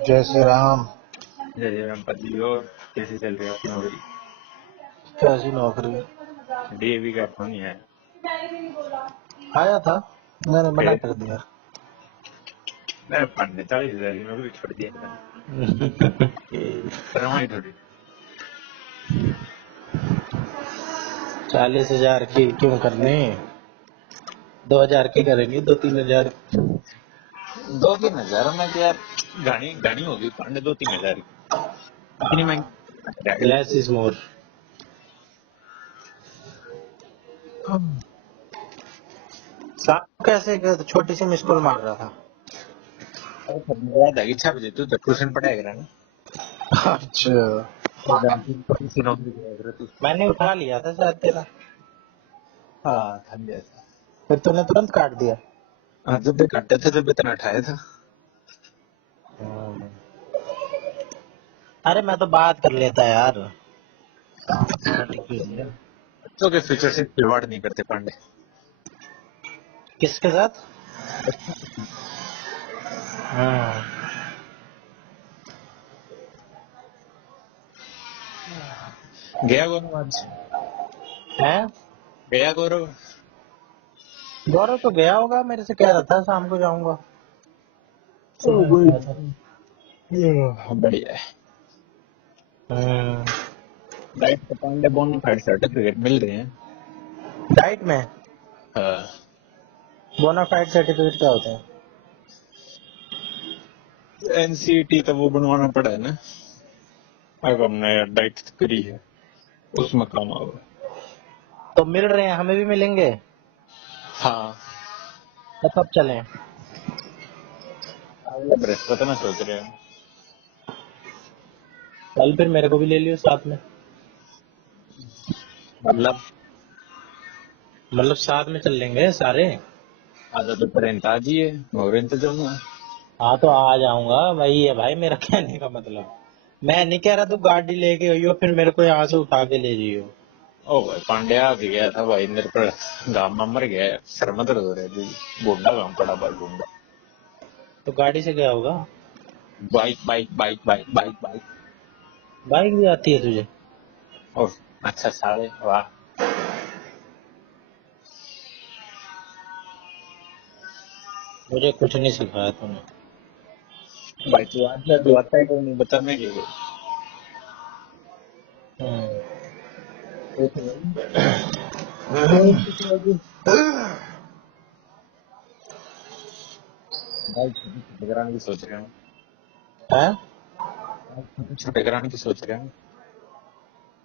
जय श्री राम। जय जय गणपति। और कैसे चल रही है आपकी नौकरी? कैसी नौकरी? डीएवी का फोन ही है। आया था, मैंने मना फिर कर दिया। मैं पढ़ने 40,000 की नौकरी छोड़ दिया था। शर्माई थोड़ी। 40,000 की क्यों करनी? 2,000 की करेंगे, 2-3 हजार। 2-3 हजार में तो यार गाड़ी गाड़ी होगी पढ़ने 2-3 हजार की। इतनी महंगी अगले। Less is more. साहब कैसे छोटी सी मिस कॉल मार रहा था। याद है कि 6 बजे तू तो ट्यूशन पढ़ाया करा ना। अच्छा, छोटी सी नौकरी किया करा तू। मैंने उठा लिया था शायद तेरा। हाँ थक गया था। फिर तूने तुरंत काट दिया। हाँ जब भी काटे थे जब इतना उठाया था। हम्म। अरे मैं तो बात कर लेता यार। बच्चों के फ्यूचर से खिलवाड़ नहीं करते पांडे। किसके साथ? हाँ। गया गौरव आज? है? गया गौरव? गौरव तो गया होगा, मेरे से कह रहा था शाम को जाऊंगा। सुबह गया था। बढ़िया है। हम्म। डाइट के पांडे बोनाफाइड सर्टिफिकेट मिल रहे हैं। डाइट में हाँ। बोनाफाइड सर्टिफिकेट क्या होता है? एनसीईटी तो वो बनवाना पड़ा है ना। अब हमने यार डाइट करी है उसमें काम आएगा। तो मिल रहे हैं, हमें भी मिलेंगे। हाँ तो कब चलें? अगले बृहस्पति में सोच रहे हैं। कल फिर मेरे को भी ले लियो साथ में। मतलब मतलब साथ में चल लेंगे सारे। आधा तो ट्रेन आज ही है और इंतजाम है। हाँ तो आ जाऊंगा, वही है भाई मेरा कहने का मतलब। मैं नहीं कह रहा तू गाड़ी लेके आइयो फिर मेरे को यहाँ से उठा के ले जाइयो। ओ भाई पांडे आ भी गया था भाई मेरे पर। गाँव में मर गया सर में दर्द हो रहा है। बूढ़ा गाँव पड़ा भाई बूढ़ा। तो गाड़ी से गया होगा। Bike bike bike bike bike bike. Bike भी आती है तुझे? ओह अच्छा साले वाह। मुझे कुछ नहीं सिखाया तूने। भाई तू आता है कोई नहीं बता मैं क्या हम्म। करूं। भाई छोटे कराने की सोच रहे है? हैं। छोटे कराने की सोच रहे हैं।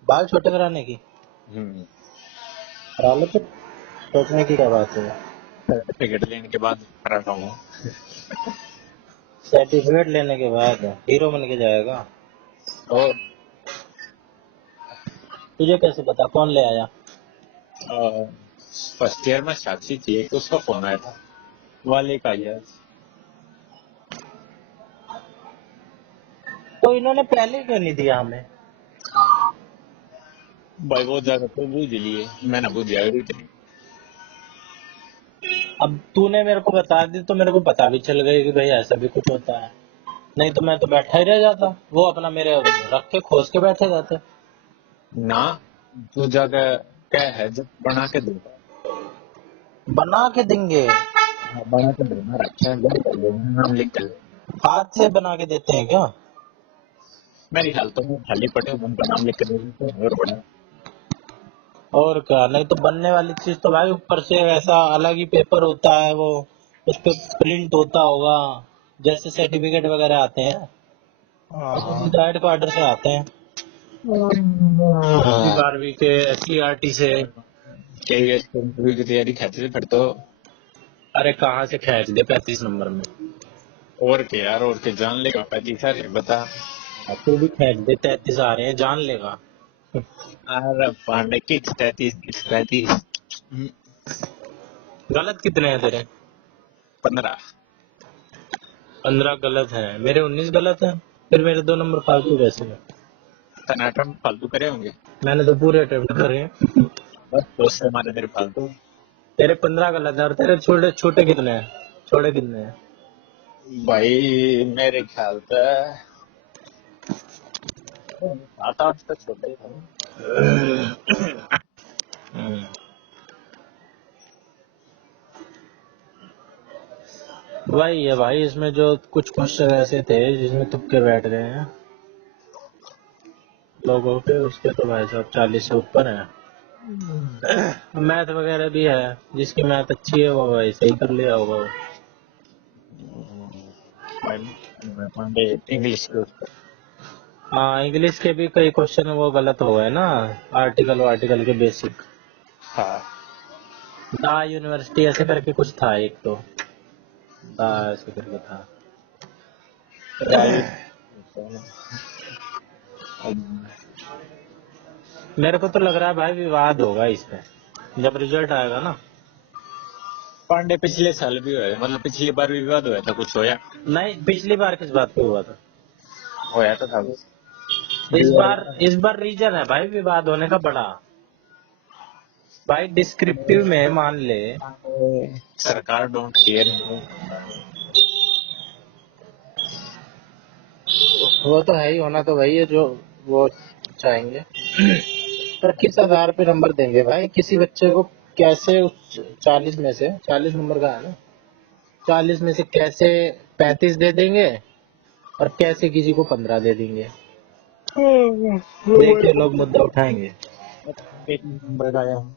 बाल छोटे कराने की? हम्म। करा लो तो, सोचने की क्या बात है। सर्टिफिकेट लेने के बाद कराता हूँ। सर्टिफिकेट लेने के बाद हीरो बन के जाएगा। और तुझे कैसे पता, कौन ले आया? फर्स्ट ईयर में साक्षी थी एक उसका फोन आया था। वाले का यार। तो इन्होंने पहले क्यों नहीं दिया हमें? भाई बहुत ज्यादा तो बूझ लिए मैंने बुझा इतनी। अब तूने मेरे को बता दी तो मेरे को पता भी चल गई कि भाई ऐसा भी कुछ होता है। नहीं तो मैं तो बैठा ही रह जाता, वो अपना मेरे रख के खोस के बैठे जाते। ना तू जाकर क्या है जब बना के दूंगा। बना के देंगे? हाँ, बना के देना रखा है जब कर लेना नाम लिख कर लेना। हाथ से बना के देते हैं क्या? मेरी ख्याल तो मैं खाली पटे उनका नाम लिख के दे देते हैं और बड़ा। और क्या, नहीं तो बनने वाली चीज तो भाई ऊपर से ऐसा अलग ही पेपर होता है वो, उस पे प्रिंट होता होगा, जैसे सर्टिफिकेट वगैरह आते हैं। हाँ। डाइट क्वार्टर से आते हैं। 12वीं के सीआरटी से। इंटरव्यू की तैयारी खाते थे फिर तो। अरे कहाँ से खींच दे 35 नंबर में। और क्या यार और क्या जान लेगा 35 बता। तू भी खींच दे, 33 आ रहे हैं, जान लेगा। अरे पांडे किस 33 गलत कितने हैं तेरे? 15। 15 गलत हैं, मेरे 19 गलत हैं। फिर मेरे 2 नंबर फालतू कैसे हैं? टनाटन फालतू करे होंगे। मैंने तो पूरे अटेम्प्ट करे हैं। बस दोस्त हमारे मेरे फालतू। तेरे 15 गलत है और तेरे छोटे छोटे कितने हैं? छोटे कितने हैं? भाई मेरे ख्याल से 7-8 तक छोटा ही था। हम्म। वही है भाई, इसमें जो कुछ क्वेश्चन ऐसे थे जिसमें तुक्के बैठ गए हैं लोगों के, उसके तो भाई साहब 40 से ऊपर है। मैथ वगैरह भी है, जिसकी मैथ अच्छी है वो भाई सही कर लिया होगा वो। पांडे इंग्लिश के उसका। हाँ, इंग्लिश के भी कई क्वेश्चन वो गलत हो गए ना, आर्टिकल के बेसिक। हाँ दा यूनिवर्सिटी ऐसे करके कुछ था एक तो, दा ऐसे करके था। मेरे को तो लग रहा है भाई विवाद होगा इसमें जब रिजल्ट आएगा ना। पांडे पिछले साल भी हुआ, मतलब पिछली बार भी विवाद हुआ था, कुछ होया नहीं, पिछली बार किस बात पे हुआ था? होया तो था। इस बार रीजन है भाई विवाद होने का बड़ा। भाई डिस्क्रिप्टिव में मान ले। सरकार डोंट केयर। वो तो है ही, होना तो वही है जो वो चाहेंगे। पर किस आधार पे नंबर देंगे भाई किसी बच्चे को? कैसे उस 40 में से, 40 नंबर का है ना, 40 में से कैसे 35 दे देंगे और कैसे किसी को 15 दे देंगे? देखिए लोग मुद्दा उठाएंगे। एक नंबर का आया हूँ।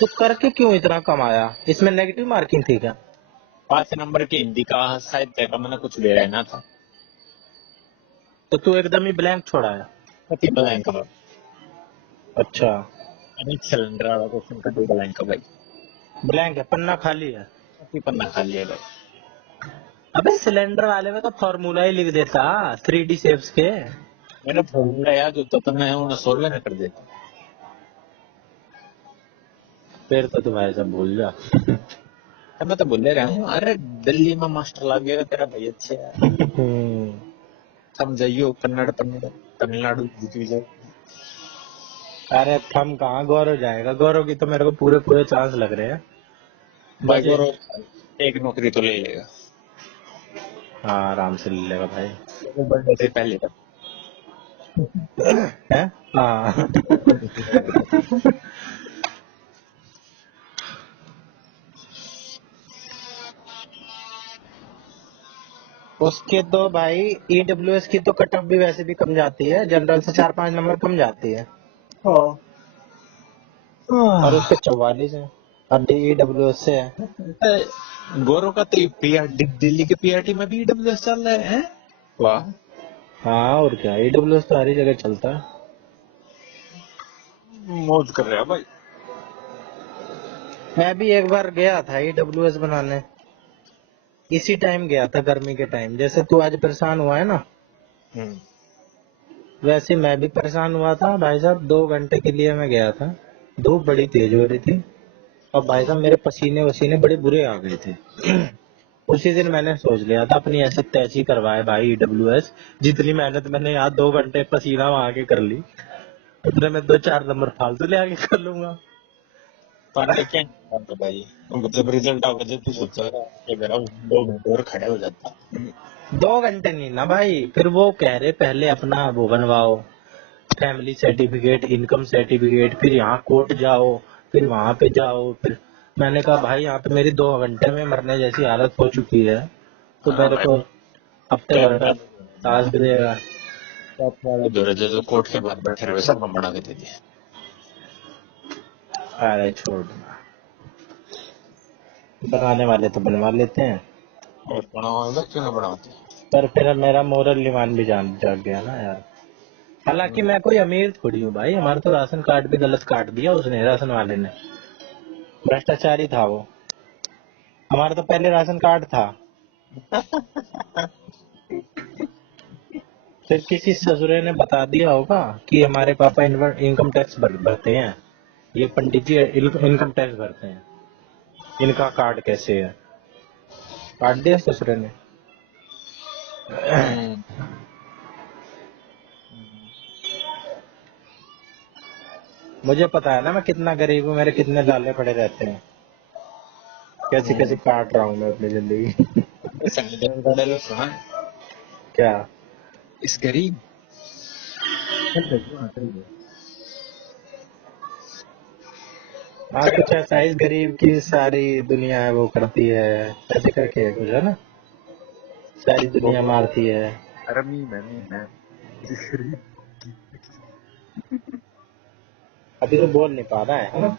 तो करके क्यों इतना कमाया? इसमें नेगेटिव मार्किंग थी क्या? 5 नंबर की हिंदी का साहित्य का मैंने कुछ दे रहना था। तो तू एकदम ही ब्लैंक छोड़ा है? कति ब्लैंक का। अच्छा, अनेक सिलेंडर वाला क्वेश्चन कति ब्लैंक का भाई। ब्लैंक है, पन्ना खाली है। कति पन्ना खा लिया भाई। अबे सिलेंडर वाले में तो फॉर्मूला ही लिख देता 3D शेप्स के। मैंने फॉर्मूला याद होता तो मैं उन्हें सोल्व न कर देता। फिर तो तू भाई सब भूल जा। अब मैं तो बोले रहा हूँ, अरे दिल्ली में मास्टर लग गया तेरा भाई, अच्छे है। हम जाइयो कन्नड़ कन्नड़ तमिलनाडु जीत भी जाओ। अरे थम कहाँ, गौरव जाएगा। गौरव की तो मेरे को पूरे पूरे चांस लग रहे हैं। भाई बस गौरव एक नौकरी तो ले लेगा। हाँ, आराम से ले लेगा भाई। बर्थडे से पहले तक। है। हाँ। उसके तो भाई ईडब्ल्यूएस की तो कट ऑफ भी वैसे भी कम जाती है, जनरल से 4-5 नंबर कम जाती है। हाँ। और उसके 44 है, अब ईडब्ल्यूएस से है। गौरव का तो पीआर दिल्ली के पीआरटी में भी ईडब्ल्यूएस चल रहा है। वाह। हाँ, और क्या, ईडब्ल्यूएस तो हर ही जगह चलता है। मौज कर रहा है भाई। मैं भी एक बार गया था ईडब्ल्यूएस बनाने, इसी टाइम गया था, गर्मी के टाइम। जैसे तू आज परेशान हुआ है ना, वैसे मैं भी परेशान हुआ था भाई साहब। 2 घंटे के लिए मैं गया था, धूप बड़ी तेज हो रही थी और भाई साहब मेरे पसीने वसीने बड़े बुरे आ गए थे। उसी दिन मैंने सोच लिया था अपनी ऐसी तैसी करवाए भाई ईडब्ल्यूएस। जितनी मेहनत मैंने यहाँ 2 घंटे पसीना वहां के कर ली, उतने में 2-4 नंबर फालतू ले आके कर लूंगा। पांडे क्या तो भाई, उनको जब रिजल्ट आओगे जब तू सोचा कि मेरा 2 घंटे और खड़े हो जाता। 2 घंटे नहीं ना भाई, फिर वो कह रहे पहले अपना वो बनवाओ, फैमिली सर्टिफिकेट, इनकम सर्टिफिकेट, फिर यहाँ कोर्ट जाओ, फिर वहां पे जाओ, फिर मैंने कहा भाई यहाँ पे मेरी 2 घंटे में मरने जैसी हालत हो चुकी है, तो हाँ मेरे भाई। को हफ्ते कैब भर का टास्क देगा। वाले दो रहे जो कोर्ट के बाद बैठे रहे सब हम बना के दे दिए। अरे छोड़, बनाने वाले तो बनवा लेते हैं, और बनाओ क्यों ना बनाते। पर फिर मेरा मोरल ईमान भी जान जाग गया ना यार। हालांकि मैं कोई अमीर थोड़ी हूँ भाई, हमारा तो राशन कार्ड भी गलत काट दिया उसने, राशन वाले ने। भ्रष्टाचारी था वो। हमारा तो पहले राशन कार्ड था, फिर किसी ससुरे ने बता दिया होगा कि हमारे पापा इनकम टैक्स भरते हैं, ये पंडित जी इनकम टैक्स भरते हैं, इनका कार्ड कैसे है, काट दिया ससुरे ने। मुझे पता है ना मैं कितना गरीब हूँ, मेरे कितने लाले पड़े रहते हैं, कैसे कैसे काट रहा हूँ मैं अपनी जिंदगी। सनी देओल का डायलॉग सुना? क्या? इस गरीब हाँ कुछ ऐसा, इस गरीब की सारी दुनिया है वो करती है, ऐसे करके है कुछ, है ना? सारी दुनिया मारती है। रमी मैं इस गरीब अभी तो बोल नहीं पा रहा है ना?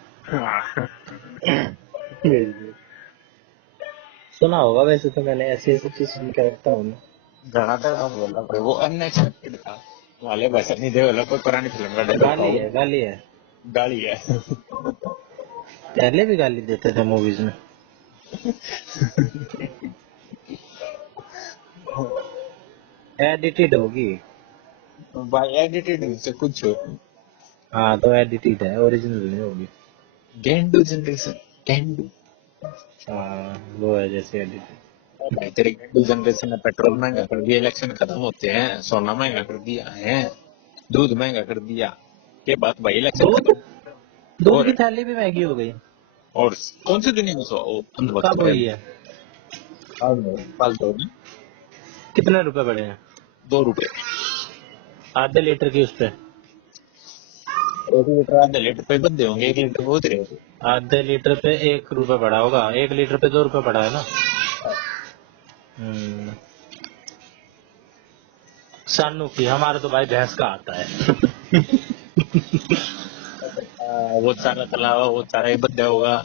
सुना होगा वैसे तो, मैंने ऐसी ऐसी चीज सुन के रखता हूँ मैं। गाना था ना बोला पर वो अनएक्सपेक्टेड था वाले बस नहीं थे वाला कोई पुरानी फिल्म का डायलॉग था गाली वो है, गाली है। गाली है पहले भी गाली देते थे मूवीज में। एडिटेड होगी। भाई एडिटेड से कुछ हाँ तो एडिटेड है, ओरिजिनल नहीं होगी। गेंडू जनरेशन गेंडू हाँ वो है जैसे एडिटेड। भाई तेरी गेंडू जनरेशन ने पेट्रोल महंगा कर दिया इलेक्शन खत्म होते हैं सोना महंगा कर दिया है दूध महंगा कर दिया के बाद भाई इलेक्शन दूध, खत्म दूध और की थैली भी महंगी हो गई। और कौन सी दुनिया में सो वो अंधभक्त कब है हुई है? फालतू कितने रुपए बढ़े हैं? 2 रुपए आधे लीटर की उस पे? 1 लीटर आधे लीटर पे बंदे होंगे 1 लीटर बहुत रहे आधे लीटर पे 1 रुपए बढ़ा होगा, 1 लीटर पे 2 रुपए बढ़ा है ना। हम्म। सानू की, हमारा तो भाई भैंस का आता है। वो चारा तलावा वो चारा ही बंदे होगा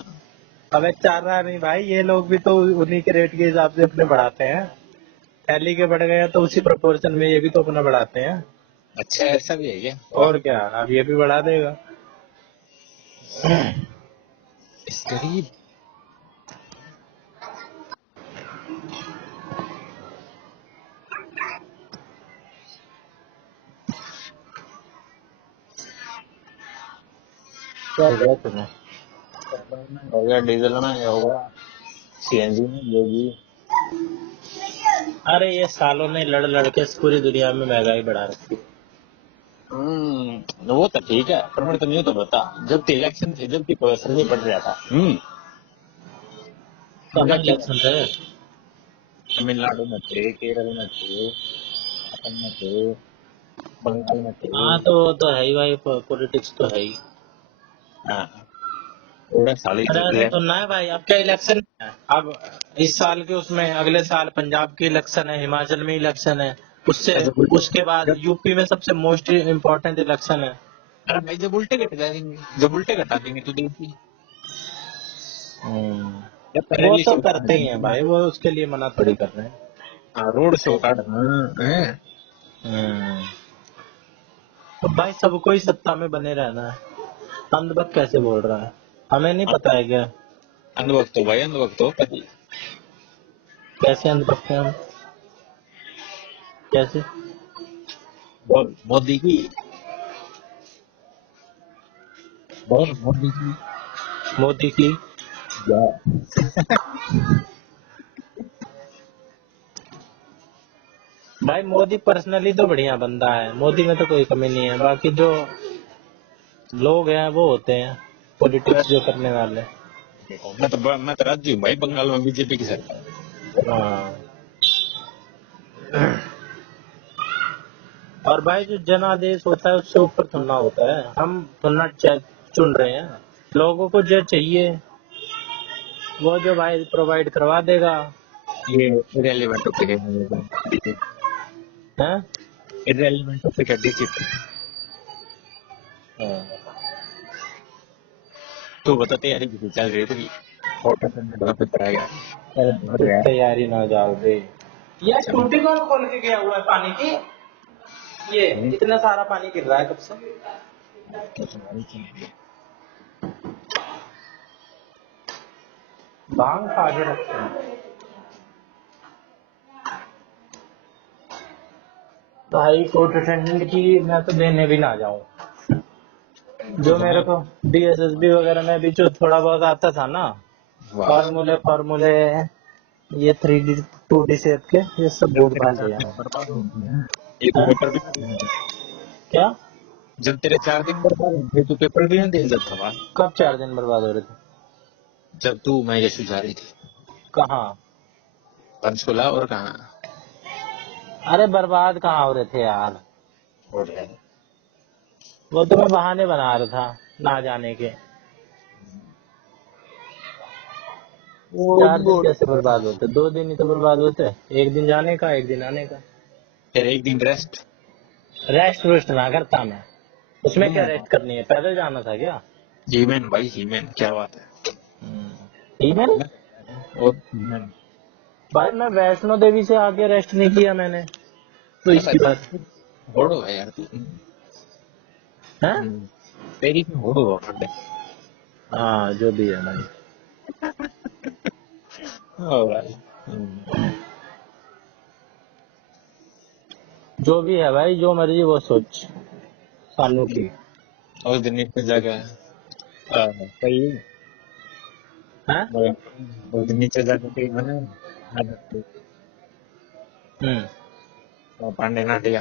अबे चार रहा नहीं भाई, ये लोग भी तो उन्हीं के रेट के हिसाब से अपने बढ़ाते हैं। थैली के बढ़ गए हैं तो उसी प्रोपोर्शन में ये भी तो अपना बढ़ाते हैं। अच्छा ऐसा भी है क्या और क्या, अब ये भी बढ़ा देगा। इस गरीब क्या हो गया तुम्हें? हो गया डीजल में होगा सीएनजी में होगी अरे ये सालों ने लड़ लड़ के इस पूरी दुनिया में महंगाई बढ़ा रखी। वो तो ठीक है पर मैं तुम्हें तो बता जब के इलेक्शन थे जब की प्रोसेस नहीं बढ़ रहा था कहाँ इनका इलेक्शन थे? तमिलनाडु में थे केरल में थे असम में थे बंगाल में थे हाँ तो वो तो है ही भाई, पॉलिटिक्स तो है ही। हाँ थोड़ा साली अरे चल ऐसा रहे तो ना है भाई, अब क्या इलेक्शन है? अब इस साल के उसमें अगले साल पंजाब की इलेक्शन है, हिमाचल में इलेक्शन है, उससे उसके बाद यूपी में सबसे मोस्ट इम्पोर्टेंट इलेक्शन है। अरे भाई जब उल्टे कट जाएंगे जब उल्टे कटा देंगे तो देखिए जब वो रैली तो शो करते ही हैं भाई, वो उसके लिए मना थोड़ी कर रहे हैं। रोड शो काटना है हम्म। तो भाई सबको ही सत्ता में बने रहना है। अंधभक्त कैसे बोल रहा है? हमें नहीं पता है क्या? अंधभक्त हो भाई अंधभक्त हो पति कैसे अंधभक्त हैं हम? कैसे? बोल मोदी की बोल मोदी की मोदी की? जय भाई मोदी पर्सनली तो बढ़िया बंदा है, मोदी में तो कोई कमी नहीं है, बाकी जो लोग हैं वो होते हैं पॉलिटिक्स जो करने वाले। मैं तो राज्य हूँ भाई बंगाल में बीजेपी की सरकार हाँ। और भाई जो जनादेश होता है उससे ऊपर चुनना होता है, हम चुनना चुन रहे हैं। लोगों को जो चाहिए वो जो भाई प्रोवाइड करवा देगा। ये इरेलीवेंट टॉपिक है हैं? इरेलीवेंट टॉपिक है डिजिट तू बता तैयारी कितनी चल रही थी फोटो से पेपर आएगा कुछ तैयारी ना जाओ बे। ये टूटी कौन खोल के गया हुआ है पानी की? ये इतना सारा पानी गिर रहा है कब से? भांग खा के रखते हैं भाई, कोर्ट अटेंडेंट की मैं तो देने भी ना जाऊं। जो मेरे को डीएसएसबी वगैरह में भी जो थोड़ा बहुत आता था ना, फार्मूले फार्मूले, ये 3D 2D शेप के, ये सब बोर्ड भाल दिया है। एक हाँ? पेपर भी क्या? जब तेरे 4 दिन बर्बाद होंगे तो पेपर भी नहीं दे सकता था कब 4 दिन बर्बाद हो रहे थे? जब तू मैं यशु जा रही थी कहाँ? पंचकुला और कहाँ अरे बर्बाद कहाँ हो रहे थे यार, हो रहे हैं? वो तो मैं बहाने बना रहा था ना जाने के। वो 4 दिन कैसे बर्बाद होते, 2 दिन ही तो बर्बाद होते, एक दिन जाने का एक दिन आने का। फिर एक दिन रेस्ट। रेस्ट वेस्ट ना करता मैं, उसमें क्या रेस्ट करनी है, पैदल जाना था क्या? हीमैन भाई हीमैन, क्या बात है। ईमेल और हीमैन भाई, मैं वैष्णो देवी से आके रेस्ट नहीं किया मैंने, तो इसकी बात होड़ो है यार तू। है। तेरी में होड़ो है। हाँ जो भी है भाई, भाई जो भी है भाई, जो मर्जी वो सोच सानू की। उस दिन एक जगह सही है। उस दिन नीचे जाकर के मैंने आदत हम्म पांडे नाटिया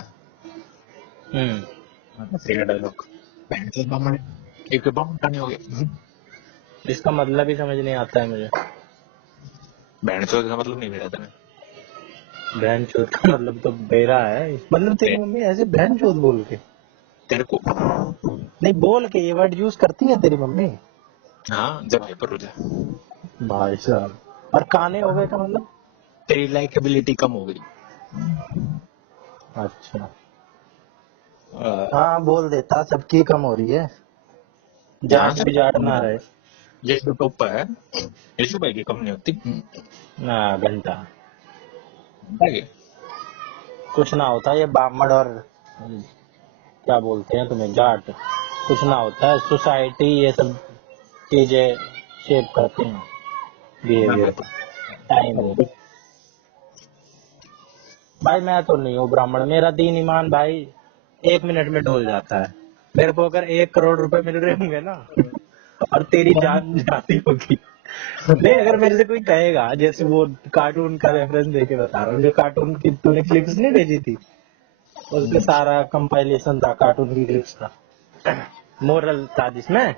हम्म श्री डायलॉग बामण एक बामण खाने हो गए। इसका मतलब ही समझ नहीं आता है मुझे। बैंड चौथ का मतलब नहीं मिला था। बहन चोद का मतलब तो बेरा है, मतलब तेरी मम्मी ऐसे बहन चोद बोल के, तेरे को नहीं बोल के ये वर्ड यूज करती है तेरी मम्मी? हाँ जब हाइपर हो जाए भाई साहब, और काने हो गए का मतलब? तेरी लाइकेबिलिटी कम हो गई। अच्छा हाँ, बोल देता, सबकी कम हो रही है, यहाँ जाट से भी जाट ना रहे। ये जो टॉप है यशु भाई की कम नहीं होती। ना घंटा आगे कुछ ना होता, ये बामड़ और क्या बोलते हैं तुम्हें, जाट, कुछ ना होता है, सोसाइटी ये सब चीजें शेप करते हैं बिहेवियर को, टाइम में। भाई मैं तो नहीं हूँ ब्राह्मण, मेरा दीन ईमान भाई 1 मिनट में ढल जाता है। मेरे को अगर 1 करोड़ रुपए मिल रहे होंगे ना, और तेरी जान जाती होगी, नहीं अगर मेरे से कोई कहेगा, जैसे वो कार्टून का रेफरेंस देके बता रहा हूँ, जो कार्टून की तूने क्लिप्स नहीं भेजी थी, उसमें सारा कंपाइलेशन था कार्टून की क्लिप्स का, मोरल था जिसमें,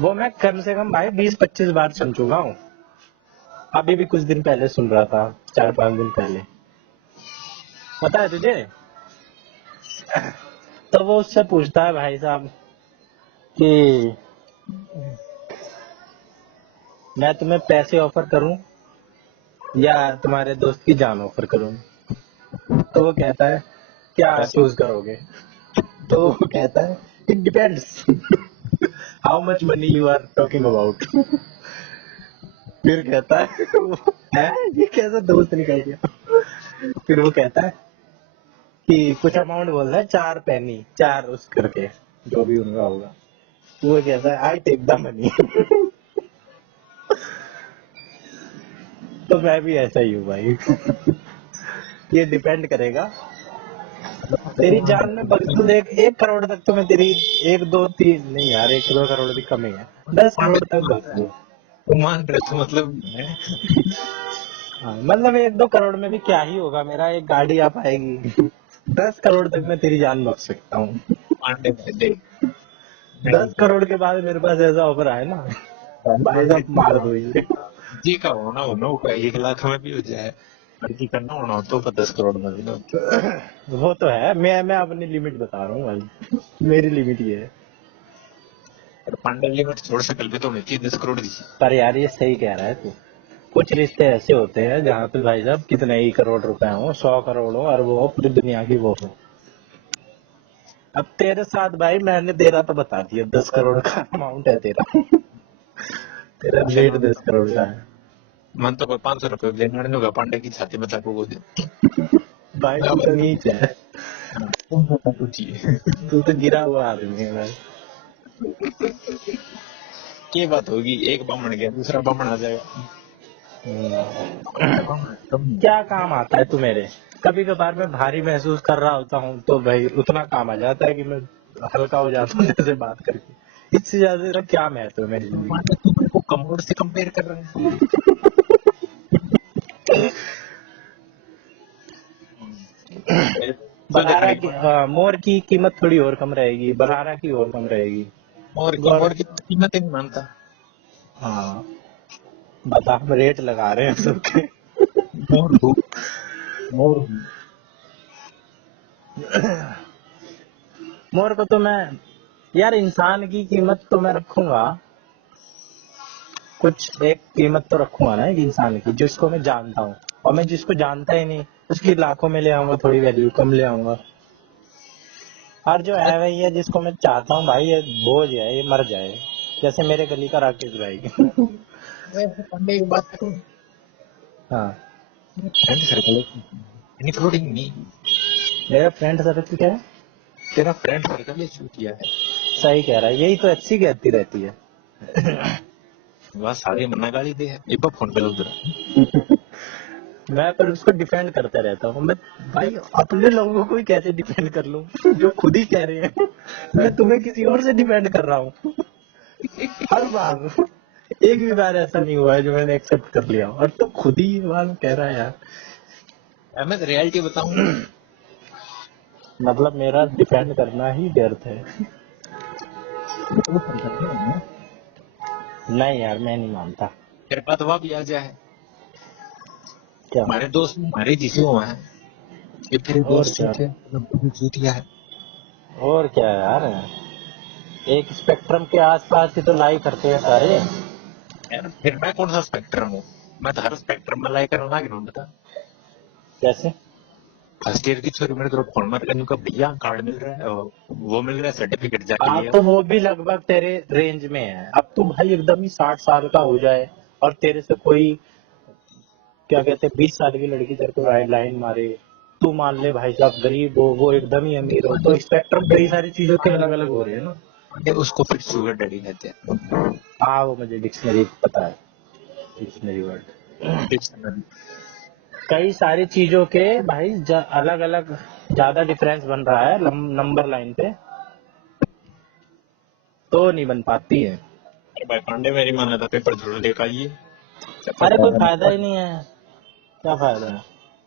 वो मैं कम से कम भाई 20-25 बार सुन चुका हूँ। अभी भी कुछ दिन पहले सुन रहा था, 4-5 दिन पहले, पता है तुझे? तो वो उससे पूछता है भाई साहब कि मैं तुम्हें पैसे ऑफर करूं या तुम्हारे दोस्त की जान ऑफर करूं? तो वो कहता है क्या चूज करोगे? तो वो कहता है it depends how much money you are talking about. फिर कहता है ये कैसा दोस्त निकल गया? फिर वो कहता है कि कुछ अमाउंट बोल रहा है, 4 पेनी, 4 उस करके, जो भी उनका होगा। वो कहता है आई टेक द मनी। तो मैं भी ऐसा ही हूँ भाई। ये डिपेंड करेगा तेरी जान में तू देख, 1 करोड़ तक तो मैं तेरी, 1 2 3 नहीं यार, 1 2 करोड़ भी कम ही है, 10 करोड़ तक बता दो। मान रहे तो मतलब हाँ, मतलब 1-2 करोड़ में भी क्या ही होगा मेरा, एक गाड़ी आ पाएगी। 10 करोड़ तक मैं तेरी जान बच सकता हूँ। पांडे दे 10 करोड़ के बाद मेरे पास ऐसा ऑफर आए ना, भाई साहब मार दो ये। जी का होना होना होगा 1 लाख में भी हो जाए लड़की करना होना हो तो 10 करोड़ में भी ना वो तो है, मैं अपनी लिमिट बता रहा हूँ भाई, मेरी लिमिट ये है। पर पांडे लिमिट छोड़ सकल भी तो नहीं थी 10 करोड़ की। पर यार ये सही कह रहा है तू, कुछ रिश्ते ऐसे होते हैं जहाँ पे भाई साहब कितने ही करोड़ रुपए हो, 100 करोड़ हो, अरब हो, पूरी दुनिया की वो हो। अब तेरे साथ भाई मैंने तेरा तो बता दिया, 10 करोड़ का अमाउंट है तेरा। तेरा रेट 10 करोड़ का है मन तो कोई 500 रुपए लेना नहीं होगा पांडे की छाती में चाकू को दे भाई, तू तो नीच है, चाहिए तू तो गिरा हुआ आदमी है भाई। ये बात होगी एक बामण गया दूसरा बामण आ जाएगा। क्या काम आता है तू मेरे? कभी कभार मैं भारी महसूस कर रहा होता हूँ तो भाई उतना काम आ जाता है कि मैं हल्का हो जाता हूँ जैसे बात करके, इससे ज्यादा तेरा क्या महत्व है मेरी जिंदगी? तू मेरे को कमोड से कंपेयर कर रहा है। बलारा की मोर की कीमत थोड़ी और कम रहेगी, बलारा की और कम रहेगी। गौर मोर की कीमत ही नहीं मानता। हाँ, बता, हम रेट लगा रहे हैं सबके। मोर हूँ, मोर हूँ। मोर को तो मैं, यार इंसान की कीमत तो मैं रखूंगा, कुछ एक कीमत तो रखूंगा ना एक इंसान की, जिसको मैं जानता हूँ। और मैं जिसको जानता ही नहीं, उसकी लाखों में ले आऊंगा, थोड़ी वैल्यू कम ले आऊंगा। और जो है वही है जिसको मैं चाहता हूँ भाई, ये बोझ है, ये मर जाए, जैसे मेरे गली का राकेश भाई। वैसे पांडे की बात करूँ, हाँ, फ्रेंड सर्कल इंक्लूडिंग मी, मेरा फ्रेंड सर्कल क्या है? तेरा फ्रेंड सर्कल ने चूज किया है। सही कह रहा है, यही तो अच्छी कहती रहती है। वह सारे मना गाली दे है, एक बार फोन पे लो जरा। मैं पर उसको डिफेंड करता रहता हूँ मैं। भाई अपने लोगों को ही कैसे डिफेंड कर लूं, जो खुद ही कह रहे हैं। मैं तुम्हें किसी और से डिफेंड कर रहा हूँ हर बार। एक भी बार ऐसा नहीं हुआ है जो मैंने एक्सेप्ट कर लिया हो, और तो खुद ही ये बात कह रहा है यार। मैं तो रियलिटी बताऊं, मतलब मेरा डिफेंड करना ही व्यर्थ है। तो सर्कल में है ना, नहीं यार, मैं नहीं मानता। तेरे पास दवा भी आ जाए, क्या? हमारे दोस्त हमारे जिसे हुआ है, ये तेरे और दोस्त जो क्या? थे उन्होंने चूतिया है। और क्या यार, एक स्पेक्ट्रम के आसपास ही तो लाई करते हैं सारे। यार फिर मैं कौन सा स्पेक्ट्रम हूँ? मैं तो हर स्पेक्ट्रम में लाई करूँ ना, कि बता। कैसे? फर्स्ट ईयर की छोरी मेरे को फोन मार कर, भैया कार्ड मिल रहा है, और वो मिल रहा है, सर्टिफिकेट जाके हाँ, ले आओ। तो वो भी लगभग तेरे रेंज में है। अब तू भाई एकदम ही 60 साल का हो जाए, और तेरे से कोई, क्या कहते हैं, 20 साल की लड़की तेरे को लाइन मारे, तू मान ले भाई साहब गरीब हो, वो एकदम ही अमीर हो, तो स्पेक्ट्रम कई सारी चीजों के अलग अलग हो रहे हैं ना। ये उसको फिर शुगर डैडी कहते हैं। हाँ, वो मुझे डिक्शनरी पता है, डिक्शनरी वर्ड। डिक्शनरी। कई सारी चीजों के भाई अलग अलग ज्यादा डिफरेंस बन रहा है नंबर लाइन पे, तो नहीं बन पाती है। अरे भाई पांडे, मेरी मान्यता पेपर जरूर लेकर आइए, क्या अरे पता कोई है। फायदा ही नहीं है, क्या फायदा है?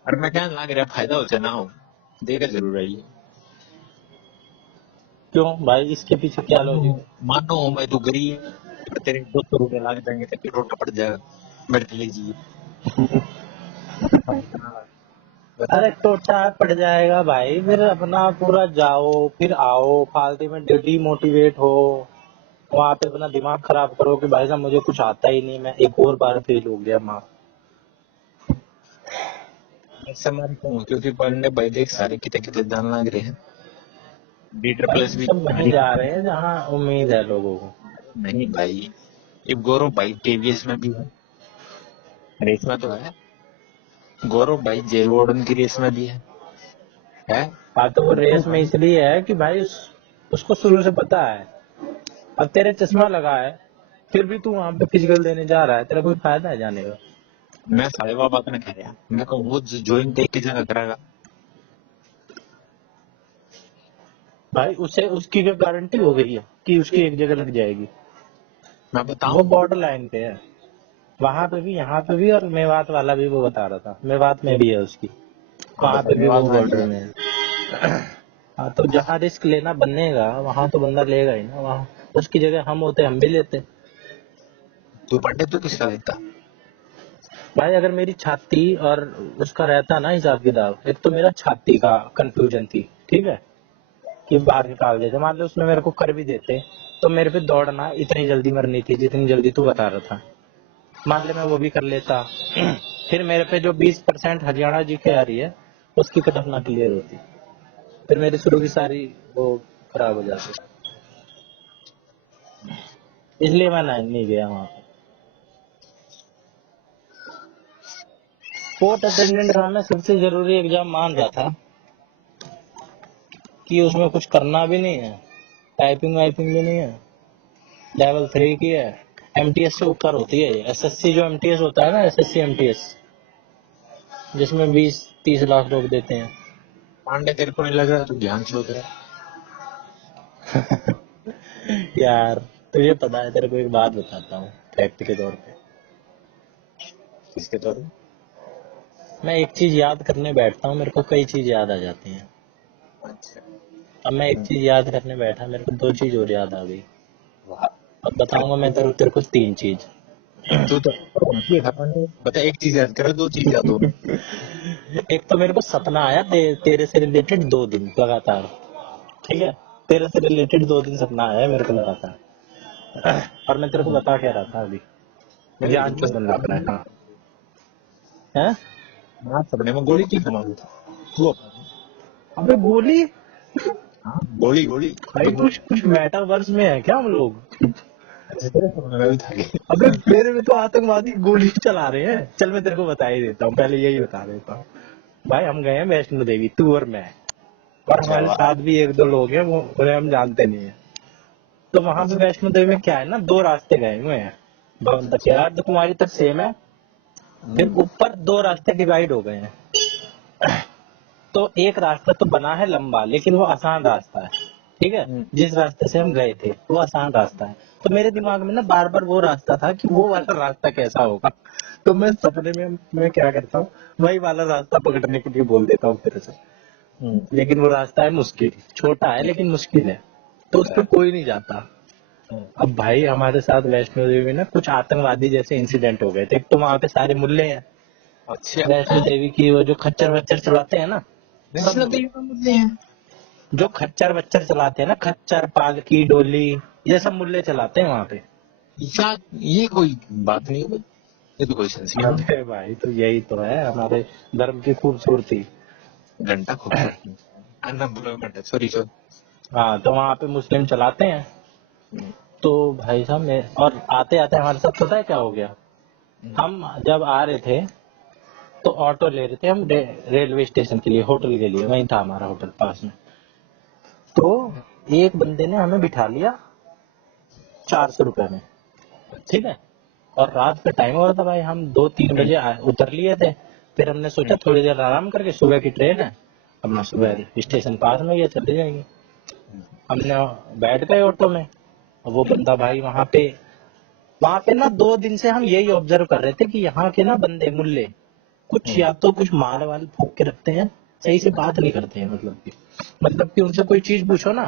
अरे मैं कहने लग रहा, फायदा हो चाहे ना हो, देकर जरूर आइए। क्यों भाई, इसके पीछे क्या मानो लॉजिक है? मानो मैं तो गरीब, और तेरे 200 रुपये लग जाएंगे तो फिर रोटा पड़ जाएगा, मेरे लीजिए। बता। अरे टोटा पड़ जाएगा भाई, फिर अपना पूरा जाओ फिर आओ, फालतू में डिमोटिवेट हो, वहां पे अपना दिमाग खराब करो कि भाई साहब मुझे कुछ आता ही नहीं, मैं एक और बार फेल हो गया माँ। ऐसा मैं कहूँ, क्योंकि पढ़ने भाई देख सारे कितने कितने जान लग रहे हैं, डी ट्रिपल भाई एस भी सब वहीं हमारी। जा रहे हैं जहाँ उम्मीद है लोगों को। नहीं भाई, ये गौरव भाई टीवीएस में भी है, रेस में तो है। गौरव भाई जेल वार्डन की रेस में भी है। हाँ, तो वो रेस में इसलिए है कि भाई उसको शुरू से पता है। अब तेरे चश्मा लगा है, फिर भी तू वहां पे फिजिकल देने जा रहा है, तेरा कोई फायदा है जाने का? मैं सारे बात ने कह रहा, मैं कहूँ वो ज्वाइन देख के जगह करेगा। भाई उसे उसकी क्या गारंटी हो गई है कि उसकी एक जगह लग जाएगी? मैं वो बताऊं, बॉर्डर लाइन पे है, वहां पे भी यहाँ पे भी, और मेवात वाला भी वो बता रहा था, मेवात में भी है उसकी, हाँ वहां तो पे भी मेवात वो में भी बॉर्डर है। में है। हाँ, तो जहाँ रिस्क लेना बनेगा वहां तो बंदा लेगा ही ना, वहाँ उसकी जगह हम होते हम भी लेते। तू पढ़े तो किसका लेता? भाई अगर मेरी छाती और उसका रहता ना हिसाब किताब, एक तो मेरा छाती का कंफ्यूजन थी, ठीक है, कि बाहर निकाल देते, मान लो उसमें मेरे को कर भी देते, तो मेरे पे दौड़ना इतनी जल्दी मरनी थी जितनी जल्दी तू बता रहा था, मान ले मैं वो भी कर लेता। फिर मेरे पे जो 20% हरियाणा जी के आ रही है, उसकी कट ऑफ ना क्लियर होती, फिर मेरी शुरू की सारी वो खराब हो जाती, इसलिए मैं नहीं गया वहां पे। कोर्ट अटेंडेंट का मैं सबसे जरूरी एग्जाम मान रहा था, कि उसमें कुछ करना भी नहीं है, टाइपिंग वाइपिंग भी नहीं है, लेवल 3 की है, एमटीएस से ऊपर होती है। एसएससी जो एमटीएस होता है ना, एसएससी एमटीएस, जिसमें 20-30 लाख लोग देते हैं। पांडे तेरे को नहीं लग रहा तू ध्यान से उतरा? यार तुझे पता है, तेरे को एक बात बताता हूँ फैक्ट के तौर पे। किसके तौर मैं एक चीज याद करने बैठता हूँ, मेरे को कई चीज याद आ जाती हैं। पे? अच्छा। अब मैं एक चीज याद करने बैठा, मेरे को 2 चीज और याद आ गई। वाह। अब बताऊंगा मैं तेरे को 3 चीज। तू तो बता, एक चीज याद करो, दो चीज याद हो। एक तो मेरे को सपना आया तेरे से रिलेटेड 2 दिन लगातार, ठीक है। तेरे से रिलेटेड 2 दिन सपना आया है मेरे को लगातार, और मैं तेरे को बता क्या रहा था अभी, मेरे ज्ञान बचपन चोदन लग रहा है। हाँ है? हाँ, सपने में गोली की कमाल था वो। अबे गोली? हाँ, गोली गोली भाई कुछ कुछ मेटावर्स में है क्या हम लोग? ऐसे तेरे सपने में भी था कि अबे मेरे में तो आतंकवादी गोली चला रहे हैं। चल मैं तेरे को बता ही देता हूँ, पहले यही बता देता हूँ। भाई हम गए हैं वैष्णो देवी, तू और मैं, और अच्छा हमारे वाह। साथ भी 1-2 लोग हैं, वो उन्हें हम जानते नहीं है। तो वहां पे वैष्णो देवी में क्या है ना, 2 रास्ते गए हुए हैं भवन तक, यार तो तुम्हारी तक सेम है। फिर ऊपर 2 रास्ते डिवाइड हो गए हैं। तो एक रास्ता तो बना है लंबा, लेकिन वो आसान रास्ता है, ठीक है। जिस रास्ते से हम गए थे वो आसान रास्ता है। तो मेरे दिमाग में ना बार बार वो रास्ता था कि वो वाला रास्ता कैसा होगा। तो मैं सपने में मैं क्या करता हूँ, वही वाला रास्ता पकड़ने के लिए बोल देता हूँ तेरे से। लेकिन वो रास्ता है मुश्किल, छोटा है लेकिन मुश्किल है, तो उस पर कोई नहीं जाता। अब भाई हमारे साथ वैष्णो देवी में ना कुछ आतंकवादी जैसे इंसिडेंट हो गए थे। एक तो वहां पे सारे मुल्ले हैं, अच्छा, वैष्णो देवी की वो जो खच्चर वच्चर चलाते हैं ना, वैष्णो सब देवी में मुझे हैं। जो खच्चर वच्चर चलाते हैं ना, खच्चर पालकी डोली, ये सब मुल्ले चलाते हैं वहां पे। यार ये कोई बात नहीं हुई, ये तो कोई सेंस नहीं होता। अरे भाई तो यही तो है हमारे धर्म की खूबसूरती। घंटा खूबसूरत अन्ना बुरा घंटा, सॉरी सॉरी। हाँ तो वहां पे मुस्लिम चलाते हैं। तो भाई साहब मैं, और आते आते हमारे साथ पता है क्या हो गया, हम जब आ रहे थे तो ऑटो ले रहे थे हम रेलवे स्टेशन के लिए, होटल के लिए, वहीं था हमारा होटल पास में। तो एक बंदे ने हमें बिठा लिया 400 रुपए में, ठीक है। और रात का टाइम हो रहा था भाई, हम 2-3 बजे उतर लिए थे। फिर हमने सोचा थोड़ी देर आराम करके, सुबह की ट्रेन है, अपना सुबह स्टेशन पास में ही है, चले जाएंगे। हमने बैठ गए ऑटो में। और वो बंदा भाई वहां पे ना 2 दिन से हम यही ऑब्जर्व कर रहे थे कि यहाँ के ना बंदे मुल्ले कुछ या तो कुछ माल वाल फूक के रखते हैं, सही से बात नहीं करते हैं, मतलब कि उनसे कोई चीज पूछो ना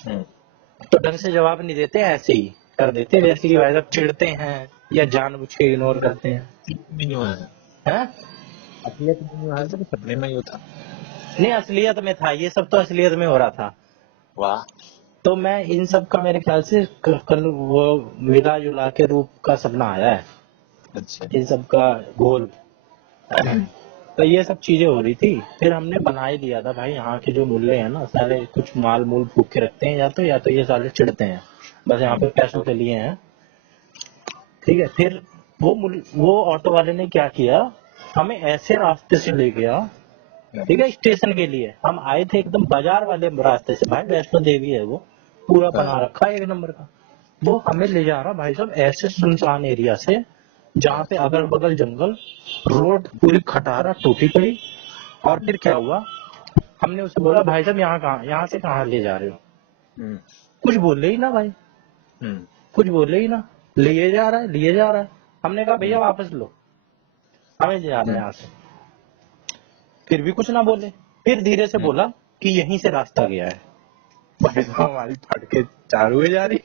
तो ढंग से जवाब नहीं देते, ऐसे ही कर देते, जैसे कि भाई साहब चिढ़ते हैं या जानबूझ के इग्नोर करते हैं। नहीं हुआ है, हैं? असलियत में नहीं हुआ है, तो सपने में ही होता। नहीं असलियत में था, ये सब तो असलियत में हो रहा था। वाह। तो मैं इन सब का मेरे ख्याल से कल वो मिला जुला के रूप का सपना आया है, अच्छा। इन सब का घोल। तो ये सब चीजें हो रही थी। फिर हमने बना ही दिया था भाई, यहाँ के जो मुल्ले हैं ना सारे कुछ माल मूल फूक के रखते हैं, या तो ये साले चिढ़ते हैं, बस यहाँ पे पैसों के लिए हैं, ठीक है। फिर वो ऑटो वाले ने क्या किया, हमें ऐसे रास्ते से ले गया, ठीक है, स्टेशन के लिए। हम आए थे एकदम बाजार वाले रास्ते से, भाई वैष्णो देवी है वो, पूरा बना रखा है 1 नंबर का। वो हमें ले जा रहा भाई साहब ऐसे सुनसान एरिया से, जहाँ पे अगल बगल जंगल, रोड पूरी खटारा टूटी पड़ी। और फिर क्या हुआ, हमने उससे बोला भाई साहब यहाँ से कहाँ ले जा रहे हो? कुछ बोले ही ना भाई, कुछ बोले ही ना, लिए जा रहा है। हमने कहा भैया वापस लो, हमें जाना है यहाँ से। फिर भी कुछ ना बोले। फिर धीरे से बोला कि यहीं से रास्ता गया है। भाई साहब हमारी फट के चारों हुए जा रही,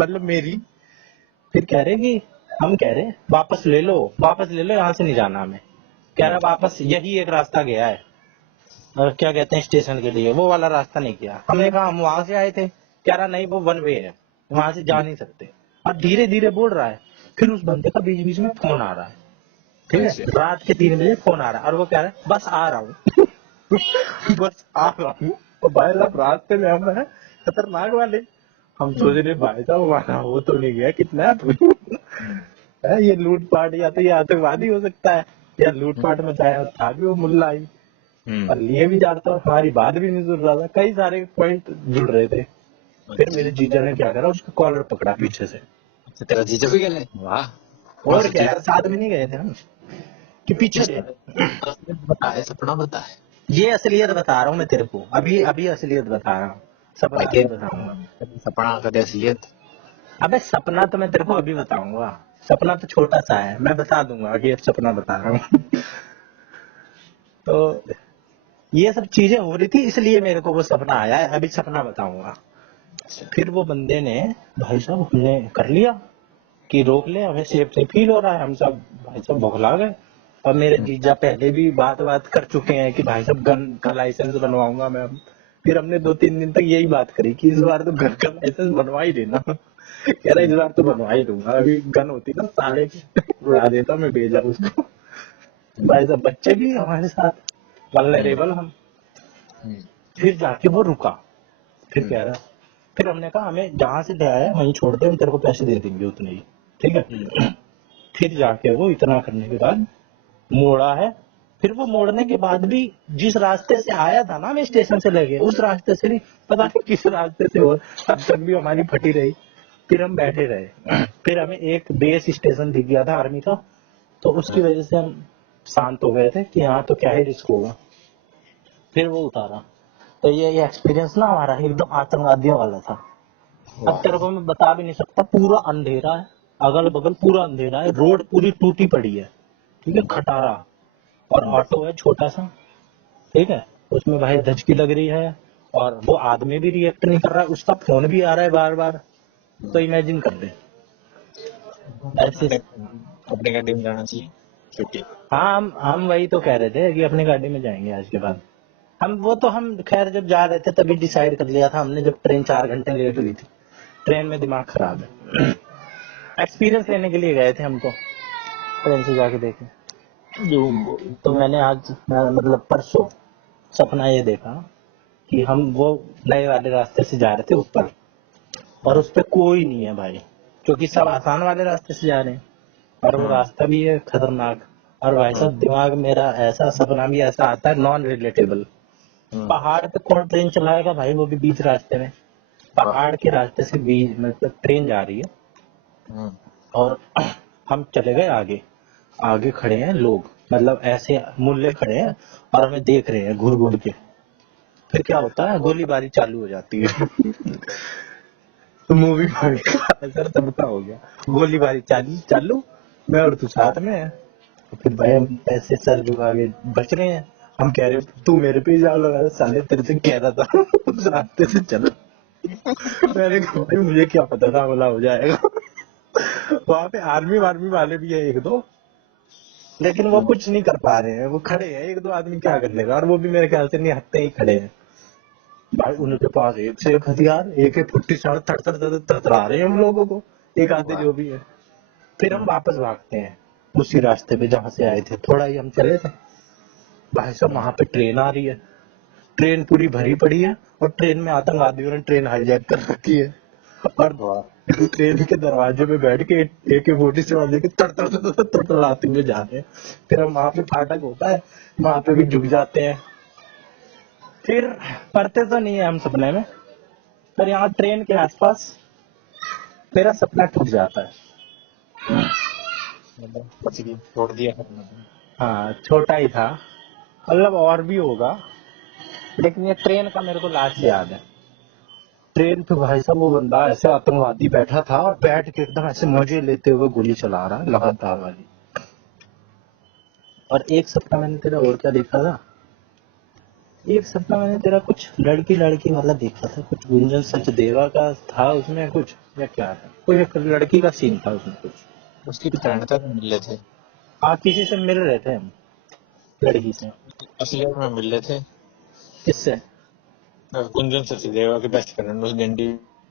मतलब मेरी। फिर कह रहे कि हम कह रहे वापस ले लो, वापस ले लो, यहाँ से नहीं जाना हमें। कह रहा वापस यही एक रास्ता गया है, और क्या कहते हैं स्टेशन के लिए, वो वाला रास्ता नहीं किया। हमने कहा हम वहां से आए थे। कह रहा नहीं वो 1 वे है, वहां से जा नहीं सकते। और धीरे धीरे बोल रहा है। फिर उस बंदे का बीच बीच में फोन आ रहा है, ठीक है, रात के 3 बजे फोन आ रहा है, और वो कह रहा है बस आ रहा हूँ। बस आ रहा हूँ। और भाई साहब रास्ते में हम है खतरनाक वाले, हम सोच रहे भाई साहब हमारा वो तो नहीं गया, कितना है ये लूटपाट, या तो ये आतंकवादी हो सकता है, या लूटपाट में था भी वो मुल्ला ही, और लिए भी जाता, और हमारी बात भी नहीं सुन रहा था। कई सारे पॉइंट जुड़ रहे थे। फिर मेरे जीजा ने क्या करा, उसका कॉलर पकड़ा पीछे से। तेरा जीजा भी गए? वाह। और क्या यार, साथ में नहीं गए थे हम, कि पीछे से। बता है, सपना बता है। ये असलियत बता रहा हूँ मैं तेरे को, अभी अभी असलियत बता रहा हूँ, सपना नहीं बताऊंगा। सपना कदे असलियत। अबे सपना तो मैं तेरे को अभी बताऊंगा, सपना तो छोटा सा है, मैं बता दूंगा कि ये सपना बता रहा हूँ। तो ये सब चीजें हो रही थी, इसलिए मेरे को वो सपना आया है, अभी सपना बताऊंगा। फिर वो बंदे ने, भाई साहब हमने कर लिया कि रोक ले, हमें सेफ नहीं फील हो रहा है। हम सब भाई साहब बौखला गए। और मेरे जीजा पहले भी बात कर चुके हैं कि भाई साहब गन का लाइसेंस बनवाऊंगा मैं अब। फिर हमने 2-3 दिन तक यही बात करी कि इस बार तो गन का लाइसेंस बनवा ही देना। कह रहा इस बार तो बनवा ही दूंगा, अभी गन होती ना साले की उड़ा देता मैं भेजा उसको। भाई साहब बच्चे भी हमारे साथ वल्नरेबल हम। फिर जाके वो रुका, फिर कह रहा, फिर हमने कहा हमें जहां से ले आया वहीं छोड़ दे, हम तेरे को पैसे दे देंगे उतने ही, ठीक है। फिर जाके वो इतना करने के बाद मोड़ा है। फिर वो मोड़ने के बाद भी जिस रास्ते से आया था ना मैं स्टेशन से लेके, उस रास्ते से नहीं, पता नहीं किस रास्ते से वो, तब तक भी हमारी फटी रही। फिर हम बैठे रहे। फिर हमें एक बेस स्टेशन दिख गया था आर्मी का, तो उसकी वजह से हम शांत हो गए थे कि हाँ तो क्या ही रिस्क होगा। फिर वो उतारा। तो ये एक्सपीरियंस ना हमारा एकदम आतंकवादियों वाला था। अब तेरे को मैं बता भी नहीं सकता, पूरा अंधेरा है, अगल बगल पूरा अंधेरा है, रोड पूरी टूटी पड़ी है, ठीक है, खटारा, और ऑटो है छोटा सा, ठीक है, उसमें भाई धचकी लग रही है, और वो आदमी भी रिएक्ट नहीं कर रहा है, उसका फोन भी आ रहा है बार बार। तो इमेजिन कर ले ऐसे। अपने गाड़ी में जाना चाहिए छुट्टी। हाँ हम वही तो कह रहे थे कि अपनी गाड़ी में जाएंगे आज के बाद। हम खैर जब जा रहे थे तभी डिसाइड कर लिया था हमने, जब ट्रेन 4 घंटे लेट हुई थी। ट्रेन में दिमाग खराब है। एक्सपीरियंस लेने के लिए गए थे हम तो, ट्रेन से जाके देखे। तो मैंने आज मतलब परसों सपना ये देखा कि हम वो नए वाले रास्ते से जा रहे थे ऊपर, और उस पे कोई नहीं है भाई, क्योंकि सब आसान वाले रास्ते से जा रहे हैं, और वो रास्ता भी है खतरनाक। और भाई साहब दिमाग मेरा ऐसा, सपना भी ऐसा आता है नॉन रिलेटेबल। पहाड़ पे कौन ट्रेन चलाएगा भाई, वो भी बीच रास्ते में, पहाड़ के रास्ते से बीच मतलब ट्रेन जा रही है। और हम चले गए आगे, आगे खड़े हैं लोग, मतलब ऐसे मुल्ले खड़े हैं और हमें देख रहे हैं घूर घूर के। फिर क्या होता है, गोलीबारी चालू हो जाती है। तो मूवी का असर तबका हो गया, गोलीबारी चालू चालू, मैं और तू साथ में है। तो फिर भाई हम ऐसे सर झुका के बच रहे हैं। हम कह रहे तू मेरे पे इल्जाम लगा रहा है, साले तेरे से कह रहा था उस रास्ते से चलो। मैंने कहा भाई मुझे क्या पता था हमला हो जाएगा। वहां पे आर्मी वार्मी वाले भी है 1-2, लेकिन वो कुछ नहीं कर पा रहे हैं, वो खड़े हैं, 1-2 आदमी क्या कर लेगा, और वो भी मेरे ख्याल से निहत्ते ही खड़े हैं। भाई उनके पास एक से एक हथियार, AK-47 थरथरा रहे हैं हम लोगों को, एक आधे जो भी है। फिर हम वापस भागते हैं उसी रास्ते पे जहां से आए थे, थोड़ा ही हम चले थे। भाई साहब वहां पे ट्रेन आ रही है, ट्रेन पूरी भरी पड़ी है, और ट्रेन में आतंकवादियों ने ट्रेन हाईजैक कर रखी है। और ट्रेन के दरवाजे पे बैठ के AK-47 लेके तड़तड़ाते हुए जा रहे हैं। फिर हम वहां पे फाटक होता है, वहां पे भी झुक जाते हैं। फिर पढ़ते तो नहीं है हम सपने में, पर यहाँ ट्रेन के आसपास मेरा सपना टूट जाता है। बच गई, छोड़ दिया। हाँ छोटा ही था, मतलब और भी होगा, लेकिन ये ट्रेन का मेरे को लास्ट याद है। ट्रेन पे भाई साहब वो बंदा ऐसे आतंकवादी बैठा था, और बैठ के एकदम ऐसे मजे लेते हुए गोली चला रहा है लगातार वाली। और एक सप्ताह मैंने तेरा और क्या देखा था, एक सप्ताह मैंने तेरा कुछ लड़की लड़की वाला देखा था, कुछ गुंजन सचदेवा का था उसमें कुछ, या क्या था, कोई एक लड़की का सीन था उसमें कुछ। उसकी फ्रेंड तक मिल रहे थे, हाँ किसी से मिल रहे थे हम, लड़की से। असलियत में मिल रहे थे। किससे? कुंजन सचदेवा के बेस्ट फ्रेंड उस गेंडी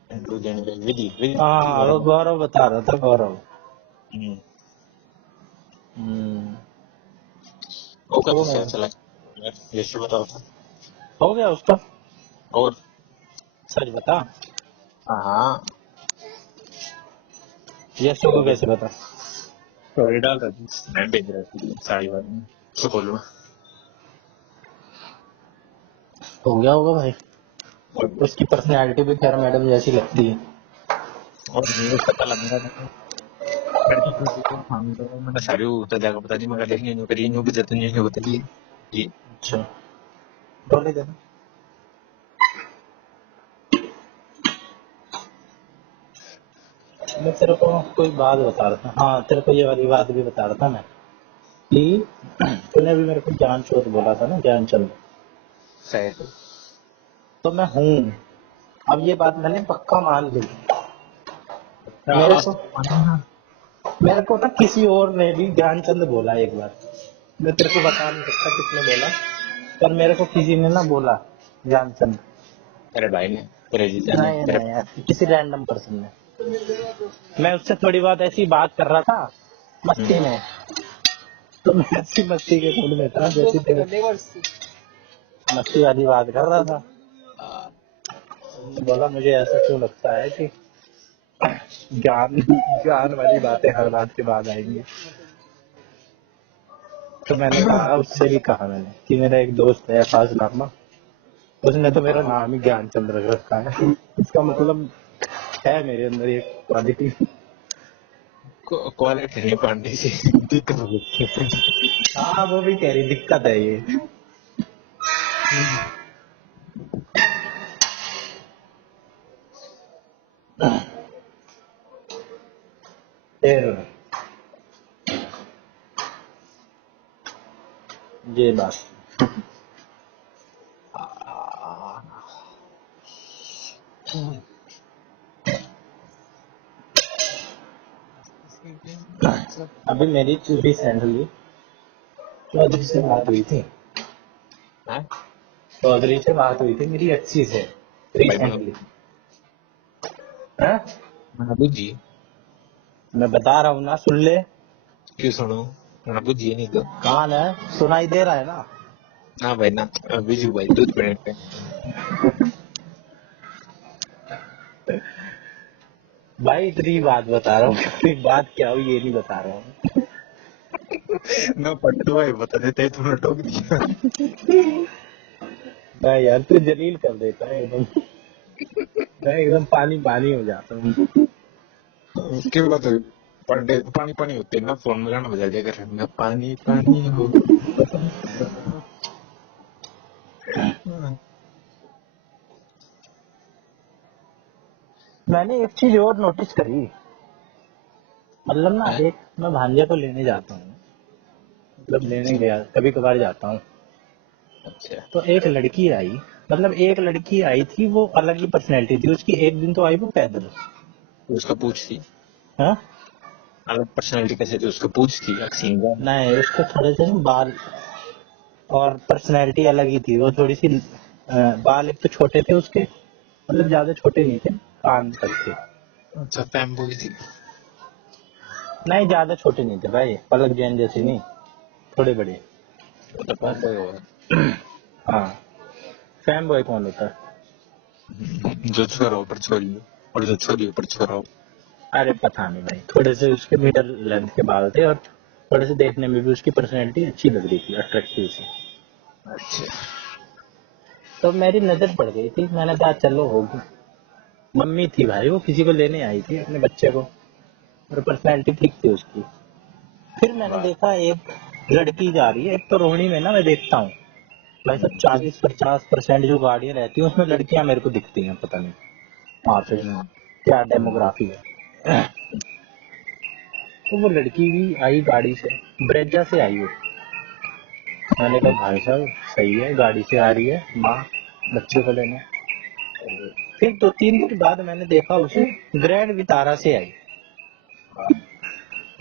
विधि विधि हाँ वो गौरव बता रहा था, गौरव। हम्म। हम्म, वो तो कब से चला ये शुरू बताओ था। हो गया उसका, और सच बता। हाँ ये को कैसे बता? स्टोरी डाल रहा थी, मैं भेज रहा थी साड़ी बार में स्कूल में। हो गया होगा भाई, उसकी पर्सनैलिटी भी खैर मैडम जैसी लगती है। और मुझे पता लग रहा था मैंने सारी उत्तर जाकर बता दी, मगर लेकिन यूं करी यूं भी जतन यूं बता दी ये। अच्छा बोले देना। मैं तेरे को कोई बात बता रहा था, हाँ तेरे को ये वाली बात भी बता रहा था मैं, कि तूने भी मेरे को ज्ञान चोत बोला था ना, ज्ञान चंद, शायद तो मैं हूँ। अब ये बात मैंने पक्का मान ली। मेरे को मेरे को ना किसी और ने भी ध्यानचंद बोला एक बार, मैं तेरे को बता नहीं सकता किसने बोला, पर मेरे को किसी ने ना बोला ध्यानचंद। तेरे भाई ने, तेरे जीजा ने, नहीं तेरे नहीं यार, किसी रैंडम पर्सन ने। मैं उससे थोड़ी बहुत ऐसी बात कर रहा था मस्ती में, तो मैं ऐसी मस्ती के मूड में था जैसे तेरे मस्ती वाली बात कर रहा था। बोला मुझे ऐसा क्यों लगता है कि ज्ञान ज्ञान वाली बातें हर बात के बाद आएंगी। तो मैंने कहा, उससे भी कहा मैंने कि मेरा एक दोस्त है खास नामा, उसने तो मेरा नाम ही ज्ञानचंद रख रखा है। इसका मतलब है मेरे अंदर एक क्वालिटी। क्वालिटी नहीं पढ़नी सी दिक्कत हो गई। हाँ वो भी कह रही दिक्कत है ये। फिर ये बात अभी मेरी रिसेंटली चौधरी से बात हुई थी। हाँ? चौधरी से बात हुई थी मेरी अच्छी से रिसेंटली। मैंने बुझी, मैं बता रहा हूँ ना, सुन ले। क्यों सुनो, मैंने बुझी नहीं तो। कान है, सुनाई दे रहा है ना। ना भाई ना, बिजू भाई दूध पीने पे। भाई इतनी बात बता रहा हूँ, बात क्या हुई ये नहीं बता रहा हूँ। ना पट्टू भाई बता देते, तूने टोक दिया। मैं यार तू जलील कर देता है एकदम, मैं एकदम पानी पानी हो जाता हूँ। क्यों बात हुई? पंडे पानी पानी होते हैं ना, फोन में गाना बजा दिया कर, मैं पानी पानी हो। मैंने एक चीज और नोटिस करी, मतलब ना एक मैं भांजे को लेने जाता हूँ, मतलब लेने गया कभी कभार जाता हूँ, अच्छा, तो एक लड़की आई, मतलब एक लड़की आई थी, वो अलग ही पर्सनैलिटी थी उसकी। एक दिन तो आई वो पैदल। उसका पूछ थी हाँ अलग पर्सनालिटी कैसे थी, उसका पूछ थी अक्सिंगा। नहीं, उसके थोड़े से ना बाल और पर्सनैलिटी अलग ही थी, वो थोड़ी सी बाल एक तो छोटे थे उसके, मतलब ज्यादा छोटे नहीं थे, कान तक थे। अच्छा, फैम बोली थी। नहीं ज्यादा छोटे नहीं थे भाई, पलक जैन जैसे नहीं, थोड़े बड़े। वो तो फैम बॉय होगा। हाँ, फैम बॉय कौन होता है? जो छोरा ऊपर छोरी हो, और जो छोरी ऊपर छोरा हो। अरे पता नहीं भाई, थोड़े से उसके मिडल लेंथ के बाल थे, और थोड़े से देखने में भी उसकी पर्सनैलिटी अच्छी लग रही थी, अट्रैक्टिव सी। अच्छा, तो मेरी नजर पड़ गई थी, मैंने कहा चलो होगी। मम्मी थी भाई, वो किसी को लेने आई थी अपने बच्चे को, और पर्सनैलिटी ठीक थी उसकी। फिर मैंने वाह। देखा एक लड़की जा रही है, एक तो रोहिणी में ना मैं देखता हूँ भाई सब 40-50% जो गाड़ियां रहती है उसमें लड़कियां मेरे को दिखती हैं, पता नहीं वहां पे क्या डेमोग्राफी है। तो वो लड़की भी आई गाड़ी से, ब्रेजा से आई वो। मैंने कहा भाई साहब सही है, गाड़ी से आ रही है माँ बच्चे को लेने। फिर 2-3 दिन बाद मैंने देखा उसे ग्रैंड वितारा से आई।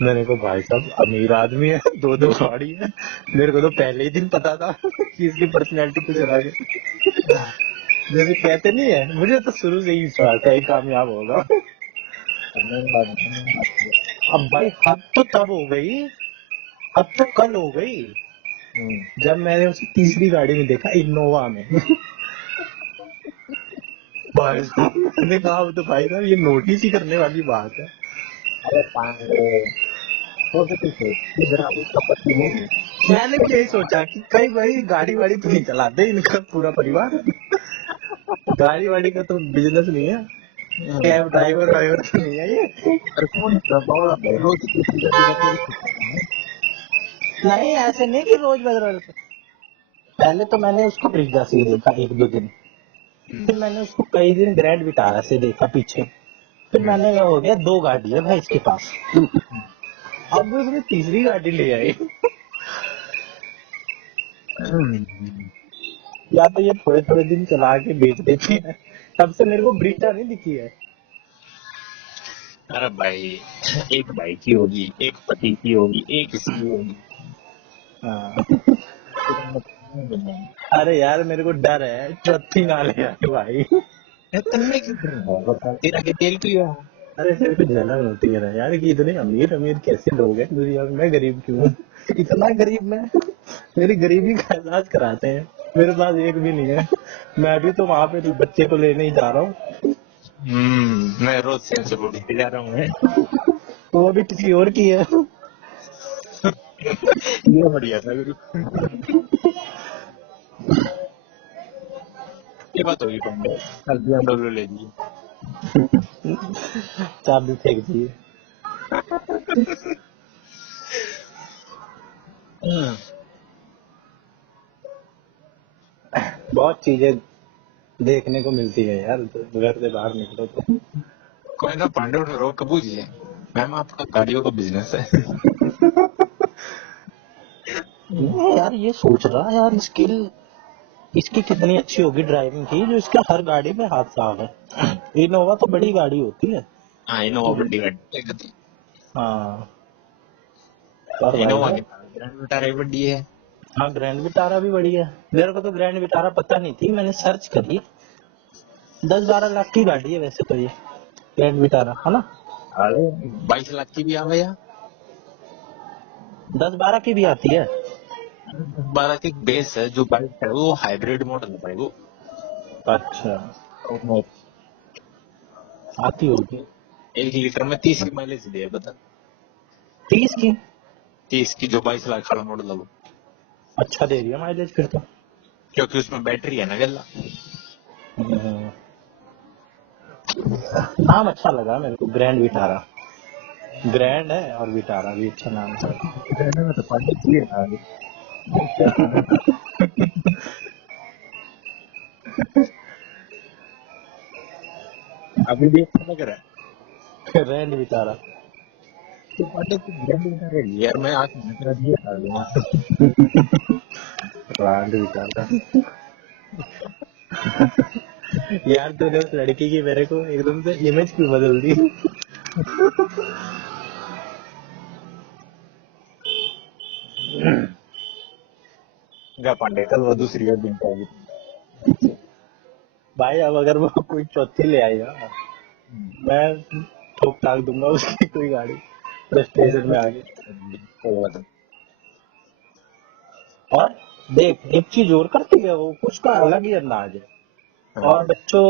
मैंने कहा भाई साहब अमीर आदमी है, दो दो गाड़ी है। मेरे को तो पहले ही दिन पता था कि इसकी पर्सनैलिटी कुछ अलग है। जैसे कहते नहीं है, मुझे तो शुरू से ही विश्वास था ये कामयाब होगा। अब भाई हद तो तब हो गई, हद तो कल हो गई जब मैंने उसे तीसरी गाड़ी में देखा, इनोवा में। भाई साहब मैंने कहा अब तो भाई साहब ये नोटिस ही करने वाली बात है। अरे पांडे, पॉजिटिव है, इधर आप उसका पति नहीं। मैंने भी यही सोचा कि कई भाई गाड़ी वाड़ी तो नहीं चलाते इनका पूरा परिवार, गाड़ी वाड़ी का तो बिजनेस नहीं है, कैब ड्राइवर वाइवर तो नहीं है ये। अरे कौन बाबा भाई, रोज किसी गाड़ी का तेल फूकता है। नहीं ऐसे नहीं कि रोज बदल। पहले तो मैंने उसको ब्रिजा से देखा 1-2 दिन, फिर मैंने उसको कई दिन ग्रैंड विटारा से देखा पीछे, फिर मैंने हो गया 2 गाड़ी है भाई इसके पास। अब उसने तीसरी गाड़ी ले आई। या तो ये थोड़े थोड़े दिन चला के बेच देती है, तब से मेरे को ब्रिजा नहीं दिखी है। अरे भाई, एक भाई की होगी, एक पति की होगी, एक इसकी होगी। हाँ। तेरा मतलब दुनिया में। अरे यार मेरे को डर है चौथी ना ले आए भाई। तन्ने की डर है, बता तेरा के तेल की है। अरे सिर्फ जलन होती है ना यार कि इतने अमीर अमीर कैसे लोग हैं दुनिया में, मैं गरीब क्यों हूँ? इतना गरीब मैं, मेरी गरीबी का इलाज कराते हैं, मेरे पास एक भी नहीं है। मैं अभी तो वहां पे बच्चे को लेने ही जा रहा हूँ। मैं रोज से रोटी पे जा रहा हूँ। वो भी किसी और की है। ये बढ़िया था गुरु। ये बात होगी पंडे, कल BMW ले ली। चाबी फेंक दिए। बहुत चीजें देखने को मिलती है यार, तो घर से बाहर निकलो तो। कोई ना पांडे उठ रो कबूल ले। मैम आपका गाड़ियों का बिजनेस है। मैं यार ये सोच रहा यार, स्किल इसकी कितनी अच्छी होगी ड्राइविंग की, जो इसका हर गाड़ी में हाथ साफ है। इनोवा तो बड़ी गाड़ी होती है। हाँ, इनोवा बड़ी गाड़ी। हाँ और भाई इनोवा के साहब, पास ग्रैंड विटारा भी बड़ी है। हाँ ग्रैंड विटारा भी बड़ी है। मेरे को तो ग्रैंड विटारा पता नहीं थी, मैंने सर्च करी। 10-12 लाख की गाड़ी है वैसे तो ये ग्रैंड विटारा, है ना? अरे 22 लाख की भी आ गया। 10-12 की भी आती है। 12 की बेस है, जो बाइक है वो हाइब्रिड मॉडल है भाई वो। अच्छा, आती होगी। 1 लीटर में 30 की माइलेज दे, बता। 30 की? 30 की जो 22 लाख वाला मॉडल है वो। अच्छा दे रही है माइलेज फिर तो। क्योंकि उसमें बैटरी है ना गल्ला। हम्म, नाम अच्छा लगा मेरे को, ग्रैंड विटारा। ग्रैंड है और विटारा भी अच्छा नाम था। रहने में तो पानी चाहिए था आगे। क्या था? अभी भी अच्छा लग रहा है। Grand Vitara. तो पांडे की ब्रांड बता रही यार, मैं आज तेरा दिया था दूंगा। Grand Vitara. यार तूने उस लड़की की मेरे को एकदम से इमेज क्यों बदल दी? क्या पांडे, कल वो दूसरी गाड़ी निकाली। भाई अब अगर वो कोई चौथी ले आएगा, मैं ठोक ताक दूंगा उसकी कोई गाड़ी स्टेशन में आगे। कोई बात नहीं। और देख एक चीज और करती है वो, उसका अलग ही अंदाज है। हाँ। और बच्चों,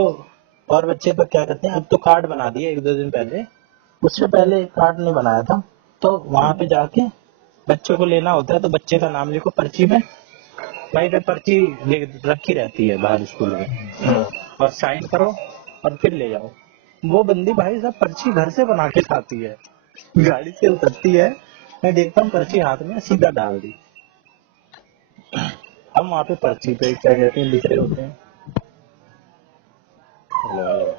और बच्चे तो क्या करते हैं, अब तो कार्ड बना दिए 1-2 दिन पहले। उससे पहले कार्ड नहीं बनाया था। तो वहां पे जाके बच्चों को लेना होता है, तो बच्चे का नाम लिखो पर्ची में। वहीं पे पर्ची रखी रहती है बाहर स्कूल में, और साइन करो और फिर ले जाओ। वो बंदी भाई साहब पर्ची घर से बना के खाती है, गाड़ी से उतरती है, मैं देखता हूँ पर्ची हाथ में सीधा डाल दी। हम वहाँ पे पर्ची पे क्या कहते हैं लिख रहे होते हैं। Hello hello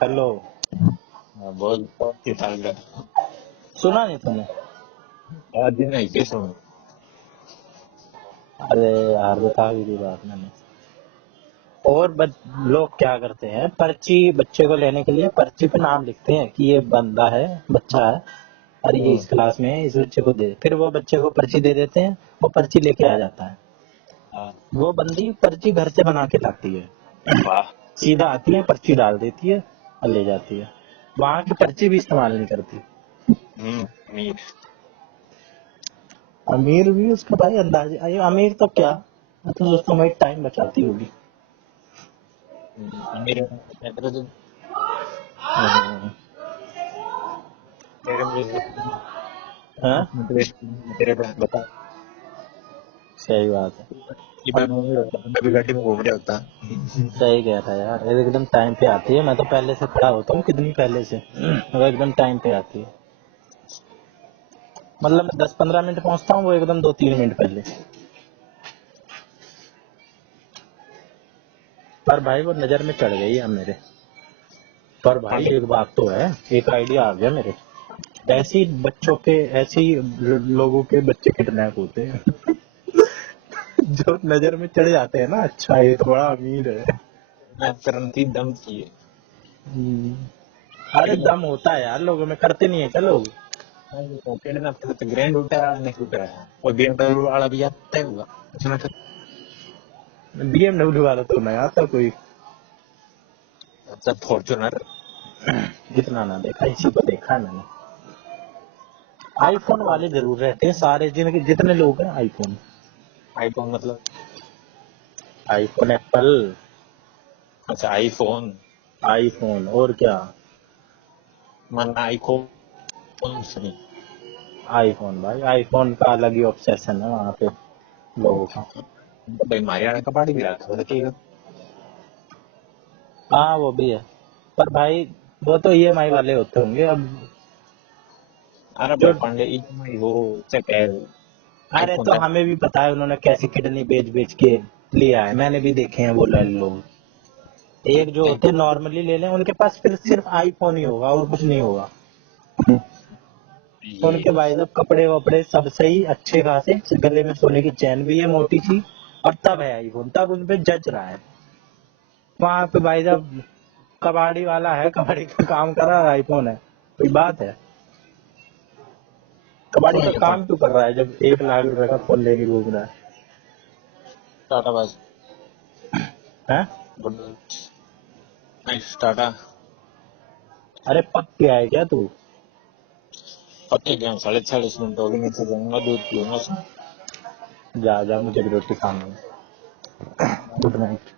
hello. हाँ, बहुत बहुत किताब का। सुना नहीं तुमने? आज दिन है कैसे हूँ। अरे यार बता भी दी बात मैंने। और लोग क्या करते हैं, पर्ची बच्चे को लेने के लिए पर्ची पे नाम लिखते हैं कि ये बंदा है, बच्चा है, और ये इस क्लास में है, इस बच्चे को दे, फिर वो बच्चे को पर्ची दे देते हैं, वो पर्ची लेके आ जाता है। हाँ, वो बंदी पर्ची घर से बना के लाती है, वाह। सीधा आती है पर्ची डाल देती है और ले जाती है। वहां की पर्ची भी इस्तेमाल नहीं करती। अमीर। अमीर भी उसका भाई अंदाजे, अरे अमीर तो क्या, मैं तो सोचता हूँ भाई टाइम बचाती होगी। अमीर है, मैं तेरे तो हाँ। तेरे मेरे हाँ? तेरे पे बता। सही बात है। कि मैं अमीर होता, मैं भी गाड़ी में घूम रहा होता। सही कह रहा है यार, ये एकदम टाइम पे आती है, मैं तो पहले से खड़ा होता हूँ कितनी पहले से, वो एकदम टाइम पे आती है। मतलब मैं 10-15 मिनट पहुंचता हूँ, वो एकदम 2-3 मिनट पहले। पर भाई वो नजर में चढ़ गई है मेरे। पर भाई पांडे। एक बात तो है, एक आइडिया आ गया मेरे। ऐसे ही बच्चों के, ऐसे ही लोगों के बच्चे किडनैप होते हैं। जो नजर में चढ़ जाते हैं ना, अच्छा ये थोड़ा अमीर है। मैं करंती दम चाहिए। हम्म, अरे दम होता है यार लोगों में, करते नहीं है क्या लोग? पॉकेट में तो ग्रैंड उठा नहीं उठ रहा है, और BMW वाला भी आता है होगा उसमें तो। BMW वाला तो नहीं आता कोई, अच्छा फॉर्च्यूनर। इतना ना देखा, इसी को देखा है मैंने। आईफोन वाले जरूर रहते हैं सारे, जिनके जितने लोग हैं आईफोन। आईफोन मतलब? IPhone Apple. अच्छा आईफोन। आईफोन और क्या? मन आईफोन सही। आईफोन भाई, आईफोन का अलग ही ऑब्सेशन है वहाँ पे लोगों का। भाई मारियाना कपाड़ी भी रखा है ठीक है। हाँ वो भी है, पर भाई वो तो EMI वाले होते होंगे अब। अरे जो भाई पांडे EMI हो चाहे अरे आईफोन तो तक। हमें भी पता है उन्होंने कैसी किडनी बेच बेच के लिया है, मैंने भी देखे हैं वो लोग। एक जो होते नॉर्मली ले लें, उनके पास फिर सिर्फ आईफोन ही होगा और कुछ नहीं होगा। ये उनके भाई साहब कपड़े वपड़े सब सही अच्छे खासे, गले में सोने की चैन भी है मोटी सी, और तब है आईफोन, तब उनपे जज रहा है। वहां पे भाई साहब कबाड़ी वाला है, कबाड़ी का काम कर रहा है, आईफोन है, कोई बात है? कबाड़ी का काम क्यों कर रहा है जब 1 लाख रुपए का फोन लेके घूम रहा टाटा बस है? Good nice Tata. अरे पक के आए क्या तू? पक्के क्या 40 मिनट हो गए, नीचे जाऊंगा दूध पीऊंगा। जा जा, मुझे भी रोटी खानी है। Good night.